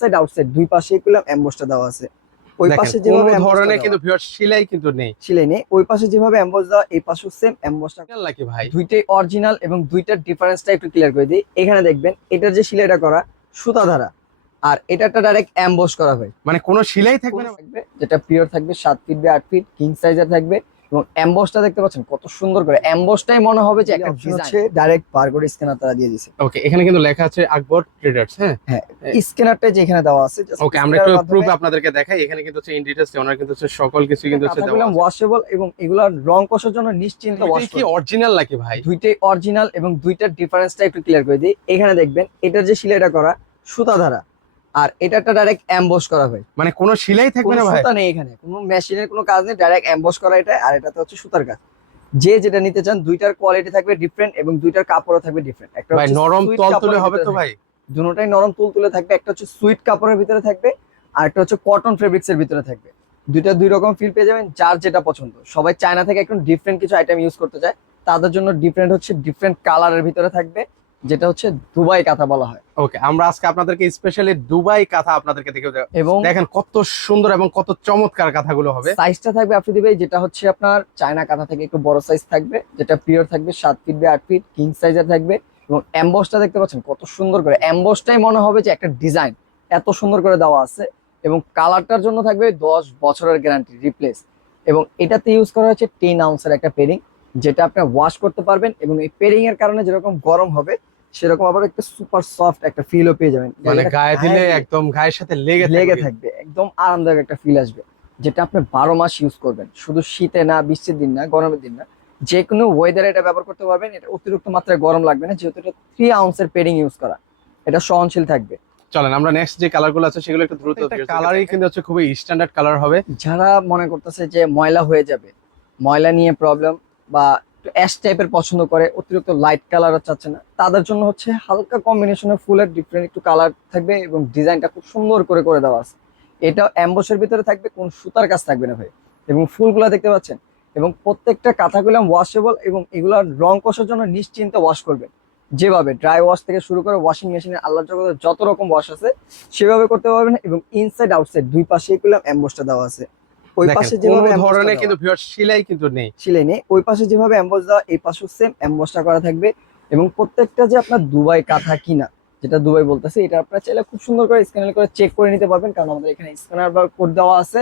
Inside outside দুই পাশেই করলাম এমবসটা দেওয়া আছে। ওই পাশে যেভাবে ধরনের কিন্তু ভিউয়ার সেলাই কিন্তু নেই, সিলাই নেই, ওই পাশে যেভাবে এমবস দেওয়া এই পাশেও সেম এমবসটা নাকি ভাই? দুইটাই অরিজিনাল এবং দুইটার ডিফারেন্সটা একটু ক্লিয়ার করে দিই। এখানে দেখবেন এটার যে সিলাইটা করা সুতা ধারা, আর এটাটা ডাইরেক্ট এমবস করা হয়, মানে কোনো সেলাই থাকবে না? থাকবে যেটা পিওর থাকবে 7 ফিট বাই 8 ফিট কিং সাইজের থাকবে। এবং এমবসটা দেখতে পাচ্ছেন কত সুন্দর করে, এমবসটাই মনে হবে যে একটা ডিজাইন হচ্ছে। ডাইরেক্ট বারকোড স্ক্যানার তারা দিয়ে দিয়েছে। ওকে, এখানে কিন্তু লেখা আছে আকবর ট্রেডার্স। হ্যাঁ হ্যাঁ, স্ক্যানারটা যে এখানে দেওয়া আছে, ওকে, আমরা একটু প্রুফ আপনাদেরকে দেখাই। এখানে কিন্তু হচ্ছে ইন ডিটেইলস ওনার কিন্তু হচ্ছে সকল কিছু কিন্তু হচ্ছে দেওয়া আছে। ওয়াশেবল এবং এগুলার রং কষার জন্য নিশ্চিন্তে ওয়াশ কি অরিজিনাল নাকি ভাই? দুইটাই অরিজিনাল এবং দুইটার ডিফারেন্সটা একটু ক্লিয়ার করে দিই। এখানে দেখবেন এটার যে সিলাইটা করা সুতা ধারা, আর এটাটা ডাইরেক্ট এমবস করা হয়, মানে কোনো সেলাই থাকবে না ভাই? সুতা নেই এখানে, কোনো মেশিনের কোনো কাজ নেই, ডাইরেক্ট এমবস করা এটা। আর এটাতে হচ্ছে সুতার কাজ। যে যেটা নিতে চান দুইটার কোয়ালিটি থাকবে ডিফারেন্ট এবং দুইটার কাপড়ও থাকবে ডিফারেন্ট। একটা ভাই নরম তলতুলে হবে তো ভাই? দুটোটাই নরম তুলতুলে থাকবে। একটা হচ্ছে সুইট কাপড়ের ভিতরে থাকবে, আর একটা হচ্ছে কটন ফেব্রিক্স এর ভিতরে থাকবে। দুইটা দুই রকম ফিল পেয়ে যাবেন, যার যেটা পছন্দ। সবাই চায়না থেকে একটু ডিফারেন্ট কিছু আইটেম ইউজ করতে চায়, তাদের জন্য ডিফারেন্ট হচ্ছে ডিফারেন্ট কালারের ভিতরে থাকবে, যেটা হচ্ছে দুবাই কাঁথা বলা হয়। ওকে, আমরা আজকে আপনাদেরকে স্পেশালি দুবাই কাঁথা আপনাদেরকে দেখে এবং দেখেন কত সুন্দর এবং কত চমৎকার কাঁথাগুলো হবে। সাইজটা থাকবে আফ্রিদি ভাই, যেটা হচ্ছে আপনার চায়না কাঁথা থেকে একটু বড় সাইজ থাকবে, যেটা পিওর থাকবে 7 ফিট বাই 8 ফিট কিং সাইজের থাকবে। এবং এমবসটা দেখতে পাচ্ছেন কত সুন্দর করে, এমবসটাই মনে হবে যে একটা ডিজাইন, এত সুন্দর করে দেওয়া আছে। এবং কালারটার জন্য থাকবে 10 বছরের গ্যারান্টি রিপ্লেস। এবং এটাতে ইউজ করা হচ্ছে 10 আউন্সের একটা পেরিং, যেটা আপনি ওয়াশ করতে পারবেন। এবং এই পেরিং এর কারণে যেরকম গরম হবে, সেরকম আবার একটা সুপার সফট একটা ফিলও পেয়ে যাবেন। মানে গায়ে দিলে একদম গায়ের সাথে লেগে থাকবে, একদম আরামদায়ক একটা ফিল আসবে, যেটা আপনি 12 মাস ইউজ করবেন। শুধু শীতে না, বৃষ্টির দিন না, গরমের দিন না, যে কোনো ওয়েদারে এটা ব্যবহার করতে পারবেন। এটা অতিরিক্ত মাত্রায় গরম লাগবে না, যেহেতু এটা 3 আউন্সের পেডিং ইউজ করা, এটা সহনশীল থাকবে। চলেন আমরা নেক্সট যে কালারগুলো আছে সেগুলো একটু দ্রুত। কালারই কিন্তু হচ্ছে খুবই স্ট্যান্ডার্ড কালার হবে। যারা মনে করতেছে যে ময়লা হয়ে যাবে, ময়লা নিয়ে প্রবলেম, বা একটু অ্যাশ টাইপের পছন্দ করে, অতিরিক্ত লাইট কালার চাচ্ছে না, তাদের জন্য হচ্ছে হালকা কম্বিনেশনের ফুলের ডিফারেন্ট একটু কালার থাকবে এবং ডিজাইনটা খুব সুন্দর করে করে দেওয়া আছে। এটা এমবসের ভিতরে থাকবে, কোন সুতার কাজ থাকবে না ভাই। এবং ফুলগুলা দেখতে পাচ্ছেন, এবং প্রত্যেকটা কাঁথাগুলো ওয়াশেবল এবং এগুলার রং কষার জন্য নিশ্চিন্তে ওয়াশ করবেন। যেভাবে ড্রাই ওয়াশ থেকে শুরু করে ওয়াশিং মেশিনে আল্লাহর জগতে যত রকম ওয়াশ আছে সেভাবে করতে পারবেন। এবং ইনসাইড আউটসাইড দুই পাশেই করলাম এমবসটা দেওয়া আছে। ওই পাশে যেভাবে ধরনের কিন্তু ভিউয়ার সেলাই কিন্তু নেই, সিলাই নেই, ওই পাশে যেভাবে এমবস দেওয়া এই পাশেও সেম এমবসটা করা থাকবে। এবং প্রত্যেকটা যে আপনার দুবাই কাঁথা কিনা, যেটা দুবাই বলতেছে, এটা আপনারা চাইলে খুব সুন্দর করে স্ক্যানার করে চেক করে নিতে পারবেন, কারণ আমাদের এখানে স্ক্যানার বার কোড দেওয়া আছে,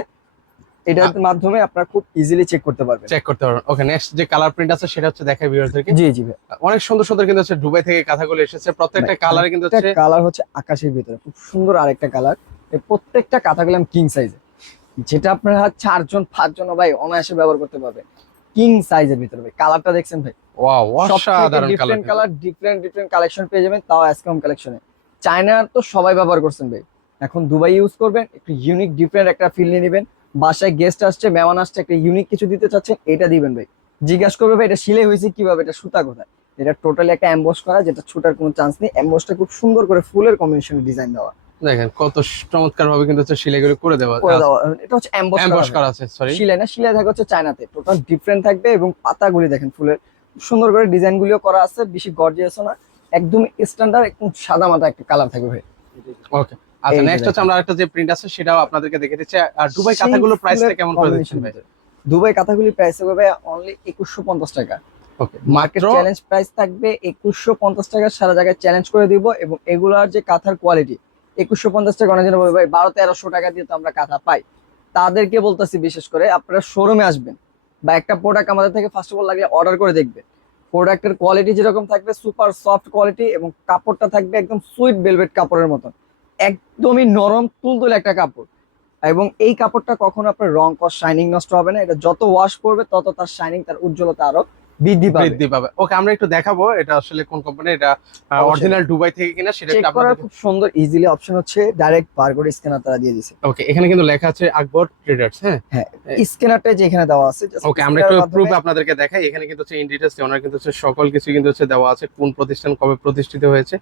এটার মাধ্যমে আপনারা খুব ইজিলি চেক করতে পারবেন। ওকে, নেক্সট যে কালার প্রিন্ট আছে সেটা হচ্ছে দেখাই ভিউয়ারদেরকে। জি জি ভাই, অনেক সুন্দর সুন্দর কিন্তু হচ্ছে দুবাই থেকে কাঁথাগুলো এসেছে। প্রত্যেকটা কালারে কিন্তু হচ্ছে কালার হচ্ছে আকাশের ভিতরে খুব সুন্দর আরেকটা কালার। এই প্রত্যেকটা কাঁথাগুলো কিং সাইজে, যেটা আপনারা 4 জন 5 জন ভাই অনায়াসে ব্যবহার করতে পারবে। কিং সাইজের ভিতরে ভাই, কালারটা দেখছেন ভাই, ওয়াও অসাধারণ কালার। কালার ডিফারেন্ট কালেকশন পেয়ে যাবেন, তাও এসকম কালেকশনে। চায়নার তো সবাই ব্যবহার করছেন ভাই, এখন দুবাই ইউজ করবেন, একটু ইউনিক ডিফারেন্ট একটা ফিল নিয়ে নেবেন। বাসায় গেস্ট আসছে, মেহমান আসছে, একটা ইউনিক কিছু দিতে চাচ্ছেন, এটা দিবেন ভাই। জিজ্ঞাসা করবে ভাই এটা সিলাই হয়েছে কিভাবে, এটা সুতা কোথায়। এটা টোটালি একটা এমবস করা, যেটা ছুটার কোনো চান্স নেই। এমবসটা খুব সুন্দর করে ফুলের কম্বিনেশনে ডিজাইন দেওয়া, দেখেন কত চমৎকার ভাবে কিন্তু হচ্ছে সেলাইগুলো করে দেওয়া। এটা হচ্ছে এমবস করা আছে, সরি সিলাই না, সিলাই থাকে হচ্ছে চায়নাতে। টোটাল ডিফারেন্ট থাকবে এবং পাতাগুলি দেখেন ফুলের সুন্দর করে ডিজাইন গুলিও করা আছে, বেশি গর্জিয়াস না, একদম স্ট্যান্ডার্ড একদম সাদা মাটা একটা কালার থাকবে ভাই। ওকে, আচ্ছা নেক্সট হচ্ছে আমরা একটা যে প্রিন্ট আছে সেটাও আপনাদেরকে দেখে দিচ্ছি। আর দুবাই কাঁথাগুলোর প্রাইসটা কেমন করে দিচ্ছেন ভাই? দুবাই কাঁথাগুলির প্রাইস হবে অনলি 2150 টাকা। ওকে, মার্কেট চ্যালেঞ্জ প্রাইস থাকবে 2150 টাকা, সারা জায়গায় চ্যালেঞ্জ করে দিব। এবং এগুলার যে কাঁথার কোয়ালিটি 2150 টাকা, অনেক জন বলবে ভাই 1200-1300 টাকা দিয়ে তো আমরা কাঁথা পাই। তাদেরকে বলতেছি, বিশেষ করে আপনারা শোরুমে আসবেন বা একটা প্রোডাক্ট আমাদের থেকে ফার্স্ট অফ অল লাগলে অর্ডার করে দেখবেন। প্রোডাক্টের কোয়ালিটি যেরকম থাকবে সুপার সফট কোয়ালিটি, এবং কাপড়টা থাকবে একদম সুইট ভেলভেট কাপড়ের মতন, একদমই নরম তুলতুলে একটা কাপড়। এবং এই কাপড়টা কখনো আপনার রং কস শাইনিং নষ্ট হবে না, এটা যত ওয়াশ করবে তত তার শাইনিং, তার উজ্জ্বলতা আরো বৃদ্ধি পাবে। ওকে, আমরা একটু দেখাবো এটা আসলে কোন কোম্পানি, এটা অরিজিনাল দুবাই থেকে কিনা সেটা চেক করার খুব সুন্দর ইজিলি অপশন হচ্ছে ডাইরেক্ট বারকোড স্ক্যানার তারা দিয়ে দিয়েছে। ওকে, এখানে কিন্তু লেখা আছে আকবর ট্রেডার্স। হ্যাঁ স্ক্যানারটা যে এখানে দেওয়া আছে, ওকে, আমরা একটু প্রুফ আপনাদেরকে দেখাই। এখানে কিন্তু হচ্ছে ইন ডিটেইলস ওনার কিন্তু হচ্ছে সকল কিছু কিন্তু হচ্ছে দেওয়া আছে, কোন প্রতিষ্ঠান কবে প্রতিষ্ঠিত হয়েছে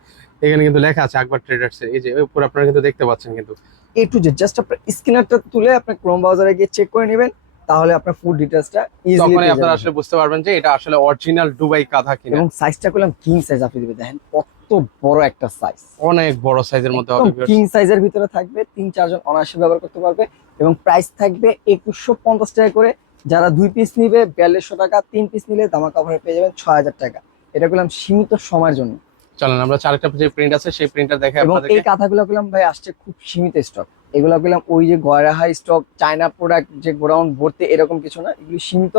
এখানে কিন্তু লেখা আছে আকবর ট্রেডার্স। এই যে উপরে আপনারা কিন্তু দেখতে পাচ্ছেন, কিন্তু এ টু জেড জাস্ট আপনার স্ক্যানারটা তুলে আপনি ক্রোম ব্রাউজারে গিয়ে চেক করে নেবেন, তাহলে আপনার ফুল ডিটেইলসটা ইজিলি তখনই আপনারা আসলে বুঝতে পারবেন যে এটা আসলে অরিজিনাল দুবাই কাঁথা কিনা। এবং সাইজটা করলাম কিং সাইজ, আপনি দেখেন কত এত বড় একটা সাইজ, অনেক বড় সাইজের মধ্যে হবে viewers। কিং সাইজের ভিতরে থাকবে, 3-4 জন অনায়াসে ব্যবহার করতে পারবে এবং প্রাইস থাকবে 2150 টাকা করে। যারা 2 পিস নিবে 4200 টাকা, 3 পিস নিলে ধামাকা অফারে পেয়ে যাবেন 6000 টাকা। এটা করলাম সীমিত সময়ের জন্য। চলেন আমরা আরেকটা যে প্রিন্ট আছে সেই প্রিন্টটা দেখাই এবং এই আপনাদেরকে। কাঁথাগুলো করলাম ভাই আসছে খুব সীমিত স্টক। এগুলো করলাম ওই যে গয়রা হাই স্টক চায়না প্রোডাক্ট যে গোডাউন ভর্তি এরকম কিছু না, এগুলি সীমিত।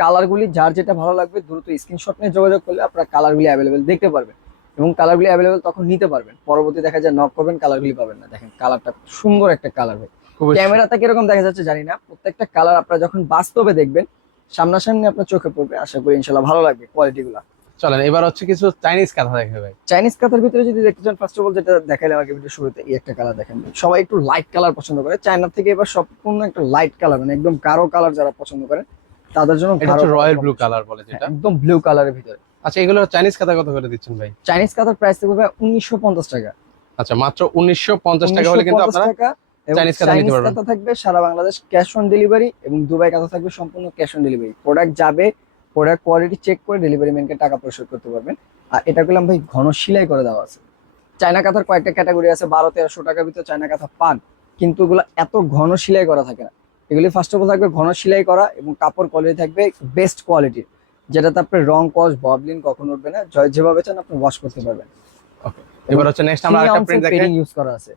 কালারগুলি যার যেটা ভালো লাগবে দ্রুত স্ক্রিনশট নিয়ে যোগাযোগ করলে আপনারা কালারগুলি অ্যাভেলেবেল দেখতে পারবেন এবং কালারগুলি অ্যাভেলেবেল তখন নিতে পারবেন। পরবর্তী দেখা যায় নক করবেন কালারগুলি পাবেন না। দেখেন কালারটা সুন্দর একটা কালার ভাই, খুবই ক্যামেরাতে কিরকম দেখা যাচ্ছে জানি না, প্রত্যেকটা কালার আপনারা যখন বাস্তবে দেখবেন সামনাসামনি আপনার চোখে পড়বে। আশা করি ইনশাল্লাহ ভালো লাগবে কোয়ালিটি গুলা। চলেন এবার হচ্ছে কিছু চাইনিজ কাঁথা দেখে ভাই। চাইনিজ কাঁথার ভিতরে যদি দেখতে চান, ফার্স্ট অফ অল যেটা দেখাইলাম আগে ভিডিও শুরুতে, এই একটা কালার দেখেন। সবাই একটু লাইট কালার পছন্দ করে, চায়না থেকে এবার সম্পূর্ণ একটা লাইট কালার, মানে একদম গাঢ় কালার যারা পছন্দ করেন তাদের জন্য এটা হচ্ছে রয়্যাল ব্লু কালার বলে যেটা। একদম ব্লু কালারের ভিতরে। আচ্ছা এগুলো চাইনিজ কাঁথা কত করে দিচ্ছেন ভাই? চাইনিজ কাঁথার প্রাইস থাকবে 1950 টাকা। আচ্ছা মাত্র 1950 টাকা হলে কিন্তু 1950 আপনারা টাকা। এবং চাইনিজ কাঁথা নিতে চাইনিজ পারবেন। কাঁথা থাকবে সারা বাংলাদেশ ক্যাশ অন ডেলিভারি এবং দুবাই কাঁথা থাকবে সম্পূর্ণ ক্যাশ অন ডেলিভারি। প্রোডাক্ট যাবে, প্রোডাক্ট কোয়ালিটি চেক করে ডেলিভারি ম্যানকে টাকা পরিশোধ করতে পারবেন। আর এটা করলাম ভাই ঘন সেলাই করে দেওয়া আছে। চায়না কাঁথার কয়েকটা ক্যাটাগরি আছে, 1200-1300 টাকার ভিতরে চায়না কাঁথা পান, কিন্তু এগুলো এত ঘন সেলাই করা থাকে না। এগুলি ফার্স্ট অফ অল থাকবে ঘন সেলাই করা এবং কাপড় কোয়ালিটি থাকবে বেস্ট কোয়ালিটির, যেটাতে আপনার রং কস ববলিন কখনো উঠবে না। যেভাবে চান আপনি ওয়াশ করতে পারবেন। ওকে এবার হচ্ছে নেক্সট আমরা আরেকটা প্রিন্ট দেখাই। ইউজ করা আছে।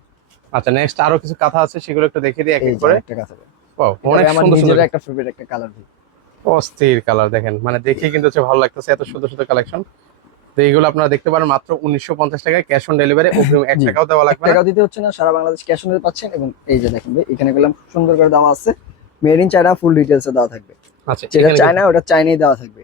আচ্ছা নেক্সট আরো কিছু কাঁথা আছে সেগুলো একটু দেখিয়ে দিই এক এই এক করে। একটা কাঁথা, ওয়াও অনেক অনেক আমার সুন্দর নিজের সুন্দর একটা ফেভারিট একটা কালার। অস্থির কালার দেখেন, মানে দেখেই কিন্তু হচ্ছে ভালো লাগতেছে, এত সুন্দর সুন্দর কালেকশন। তো এইগুলো আপনারা দেখতে পারেন মাত্র 1950 টাকায়, ক্যাশ অন ডেলিভারি, অগ্রিম 1 জি। টাকাও দেওয়া লাগবে না। টাকা দিতে হচ্ছে না, সারা বাংলাদেশ ক্যাশ অন ডেলিভারি পাচ্ছেন। এবং এই যে দেখেন ভাই এখানে গেলাম সুন্দর করে দেওয়া আছে made in China, full details দেওয়া থাকবে। আচ্ছা যেটা এখানে চায়না ওটা চাইনাই দেওয়া থাকবে,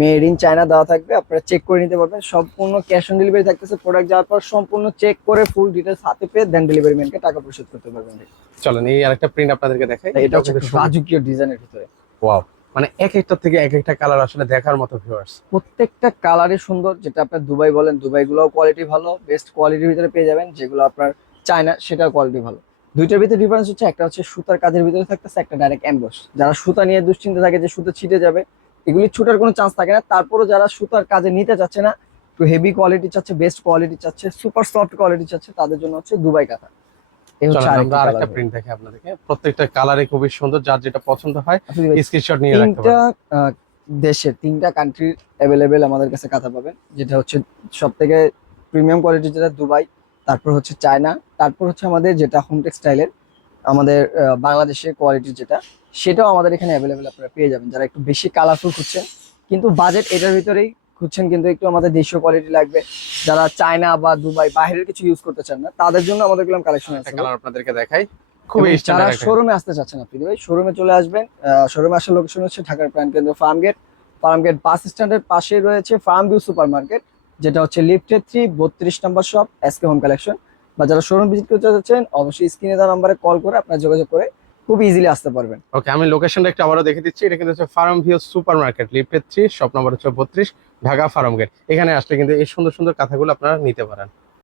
মেড ইন চায়না দেওয়া থাকবে। আপনারা চেক করে নিতে পারবেন, সম্পূর্ণ ক্যাশ অন ডেলিভারি থাকতেছে। প্রোডাক্ট যাওয়ার পর সম্পূর্ণ চেক করে ফুল ডিটেইলস হাতে পেয়ে দেন ডেলিভারি ম্যানকে টাকা পরিশোধ করতে পারবেন। চলেন এই আরেকটা প্রিন্ট আপনাদেরকে দেখাই। এটা হচ্ছে একটা রাজকীয় ডিজাইনের ভিতরে। ওয়াও, মানে এক একটা থেকে এক একটা কালার আসলে দেখার মতো ভিউয়ার্স। প্রত্যেকটা কালারই সুন্দর। যেটা আপনার দুবাই বলেন, দুবাই গুলোও কোয়ালিটি ভালো, বেস্ট কোয়ালিটির ভিতরে পেয়ে যাবেন। যেগুলো আপনার চায়না সেটার কোয়ালিটি ভালো। দুইটার ভিতরে ডিফারেন্স হচ্ছে, একটা হচ্ছে সুতার কাজের ভিতরে থাকতেছে, একটা ডাইরেক্ট এমবস। যারা সুতা নিয়ে দুশ্চিন্তা থাকে যে সুতা ছিটে যাবে, এগুলি ছুটার কোনো চান্স থাকে না। তারপরও যারা সুতার কাজে নিতে চাচ্ছে না, একটু হেভি কোয়ালিটি চাচ্ছে, বেস্ট কোয়ালিটি চাচ্ছে, সুপার সফট কোয়ালিটি চাচ্ছে, তাদের জন্য হচ্ছে দুবাই কাঁথা। এই হচ্ছে চলেন আমরা আরেকটা আরেকটা কালার। প্রিন্ট দেখাই আপনাদেরকে। প্রত্যেকটা কালারই খুবই সুন্দর, যার যেটা পছন্দ হয় আপনি দেখবেন স্ক্রিনশট নিয়ে রাখতে তিনটা পারেন। দেশের 3টা কান্ট্রির অ্যাভেলেবেল আমাদের কাছে কাঁথা পাবেন। যেটা হচ্ছে সব থেকে প্রিমিয়াম কোয়ালিটি, যেটা দুবাই, তারপর হচ্ছে চায়না, তারপর হচ্ছে আমাদের যেটা হোম টেক্সটাইলের আমাদের বাংলাদেশের কোয়ালিটি যেটা, সেটাও আমাদের এখানে অ্যাভেলেবেল আপনারা পেয়ে যাবেন। যারা একটু বেশি কালারফুল খুঁজছেন কিন্তু বাজেট এটার ভিতরেই খুঁজছেন, কিন্তু একটু আমাদের দেশীয় কোয়ালিটি লাগবে, যারা চায়না বা দুবাই বাইরের কিছু ইউজ করতে চান না, তাদের জন্য আমাদের গুলো কালেকশন একটা আছে। কালার আপনাদেরকে দেখাই, খুবই এবং যারা স্ট্যান্ডার্ড একটা। শোরুমে আসতে চাচ্ছেন আপনি ভাই শোরুমে চলে আসবেন। শোরুমে আসার লোকেশন হচ্ছে ঢাকার প্রাণকেন্দ্র ফার্মগেট বাস স্ট্যান্ডের পাশেই রয়েছে ফার্ম ভিউ সুপার মার্কেট, যেটা হচ্ছে লিফটের 32 নম্বর শপ এসকে হোম কালেকশন। বা যারা শোরুম ভিজিট করতে যাচ্ছেন অবশ্যই স্ক্রিনে দেওয়া নাম্বারে কল করে আপনারা যোগাযোগ করে খুব ইজিলি আসতে পারবেন। ওকে আমি লোকেশনটা একটু আবারও দেখে দিচ্ছি। এটা কিন্তু হচ্ছে ফার্ম ভিউ সুপার মার্কেট, লিফটের 3, শপ নাম্বার হচ্ছে 32, ঢাকা ফার্ম গেট। এখানে আসলে কিন্তু এই সুন্দর সুন্দর কাঁথাগুলো আপনারা নিতে পারেন।